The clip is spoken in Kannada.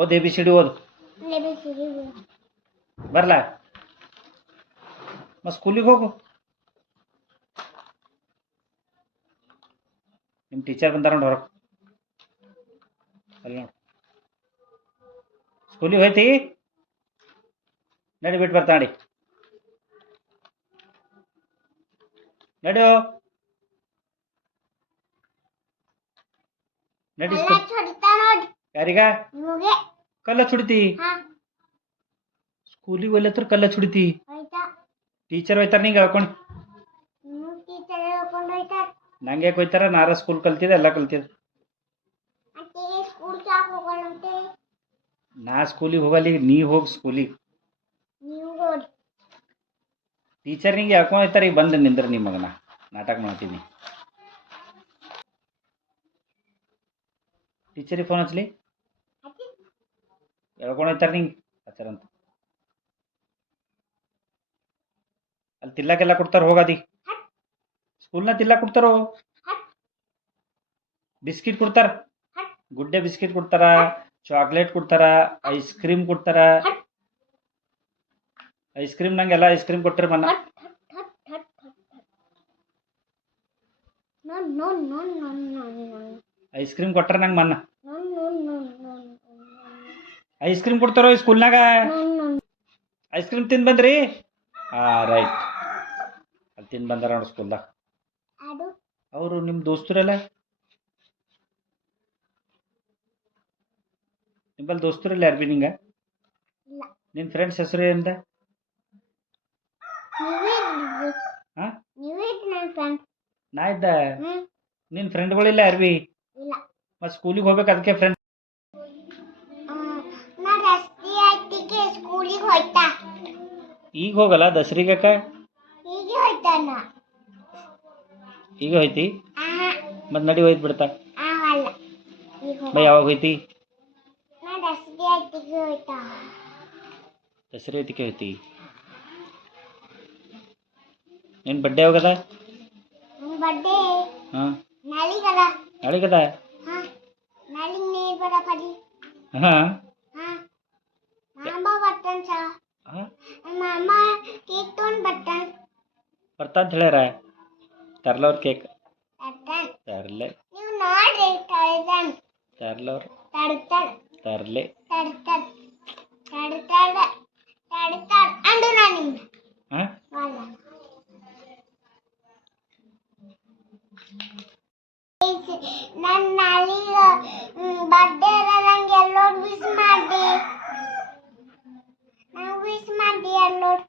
ಓದ್ ABCD ಓದ್ ಬರ್ಲಾ ಮತ್ತೆ ಸ್ಕೂಲಿಗೆ ಹೋಗು. ನಿಮ್ಮ ಟೀಚರ್ ಬಂದಾರ ನೋಡಿ ಹೊರಗೆ. ಅಲ್ಲಿ ನೋಡಿ ಸ್ಕೂಲಿಗೆ ಹೋಯ್ತಿ. ನಡಿ ಬಿಟ್ಟು ಬರ್ತಾ ನಡಿ. ನಡಿಯೋ ನಡಿ. ಯಾರಿಗ ಕಲ್ಲ ಚುಡಿತಿ? ಸ್ಕೂಲಿಗೆ ಒಲ್ಲತ್ರ ಕಲ್ಲ ಚುಡಿತಿ. ಟೀಚರ್ ಹೋಯ್ತಾರ ನಿಂಗೆ ಹಾಕೊಂಡು. ನಂಗೆ ಯಾಕೆ ಹೋಯ್ತಾರ? ನಾರ ಸ್ಕೂಲ್ ಕಲ್ತಿದ್ದೆ, ಎಲ್ಲ ಕಲ್ತಿದ್ದೆ. ನಾ ಸ್ಕೂಲಿಗೆ ಹೋಗಲಿ, ನೀ ಹೋಗಿ ಸ್ಕೂಲಿಗೆ. ಟೀಚರ್ ನಿಂಗೆ ಯಾಕೋ ಹೋಯ್ತಾರ. ಈಗ ಬಂದು ನಿಂದ್ರೆ ನಿಮ್ಮ ಮಗನ ನಾಟಕ ಮಾಡ್ತೀನಿ. ಟೀಚರಿಗೆ ಫೋನ್ ಹಚ್ಚಲಿ. ಹೇಳ್ಕೊಂಡು ಹೋಯ್ತಾರ ನಿಂಗೆ ಹಚ್ಚಾರ ಅಂತ. ಅಲ್ಲಿ ತಿಲ್ಲಕ್ಕೆಲ್ಲ ಕೊಡ್ತಾರ, ಹೋಗದಿ. ಸ್ಕೂಲ್ನ ತಿಲ್ಲ ಕೊಡ್ತಾರೋ. ಬಿಸ್ಕಿಟ್ ಕೊಡ್ತಾರ, ಗುಡ್ಡೆ ಬಿಸ್ಕಿಟ್ ಕೊಡ್ತಾರ, ಚಾಕ್ಲೇಟ್ ಕೊಡ್ತಾರ, ಐಸ್ ಕ್ರೀಮ್ ಕೊಡ್ತಾರ. ಐಸ್ ಕ್ರೀಮ್ ನಂಗೆಲ್ಲ ಐಸ್ ಕ್ರೀಮ್ ಕೊಟ್ಟರೆ ಮನ್ನ. ಐಸ್ ಕ್ರೀಮ್ ಕೊಟ್ಟಾರ ನಂಗೆ ಮನ್ನ. ಐಸ್ ಕ್ರೀಮ್ ಕೊಡ್ತಾರೋ ಸ್ಕೂಲ್ನಾಗ. ಐಸ್ ಕ್ರೀಮ್ ತಿಂದು ಬಂದ್ರಿ? ರೈಟ್. ಅಲ್ಲಿ ತಿಂದು ಬಂದಾರ ನೋಡಿ ಸ್ಕೂಲ್ದಾಗ. ಅವರು ನಿಮ್ಮ ದೋಸ್ತರೆಲ್ಲ ನಿಂಬಲ್ಲಿ ದೋಸ್ತರೆಲ್ಲ ಯಾರು ಬಿ ನಿಂಗೆ? ನಿನ್ನ ಫ್ರೆಂಡ್ಸ್ ಹೆಸರು ಏನಂದ? ಹಾಂ ನಾ ಇದ್ದ. ನಿನ್ನ ಫ್ರೆಂಡ್ಗಳಿಲ್ಲ ಯಾರು ಬಿ? ಮತ್ತು ಸ್ಕೂಲಿಗೆ ಹೋಗ್ಬೇಕು ಅದಕ್ಕೆ ಫ್ರೆಂಡ್. ಈಗ ಹೋಗಲ್ಲ ದಸರಿಗಕ್ಕ? ಈಗ ಹೋಯ್ತಿ? ಮತ್ತು ನಡಿ ಹೋಯ್ತು ಬಿಡ್ತಾ. ಬೈ ಯಾವಾಗ ಹೋಯ್ತಿ? ದಸರಿ ಐತಿಕೆ ಹೋಯ್ತಿ. ನಿನ್ನ ಬಡ್ಡೆ ಯಾವಾಗದ? ಹಾಂ ನಾಳೆಗದ. ಹಾಂ ಬರ್ತಾ ಅಂತ ಹೇಳ್ಯಾರ. ತರ್ಲವ್ರ ಕೇಕ್ ತರ್ಲೆ. ತರ್ಲವ್ರ ತರ್ಲೆ. ಹಾಂ ನನ್ನ ಬರ್ಡೇ ನಂಗೆ ಎಲ್ಲರೂ ವಿಶ್ ಮಾಡಿ ಎಲ್ಲರೂ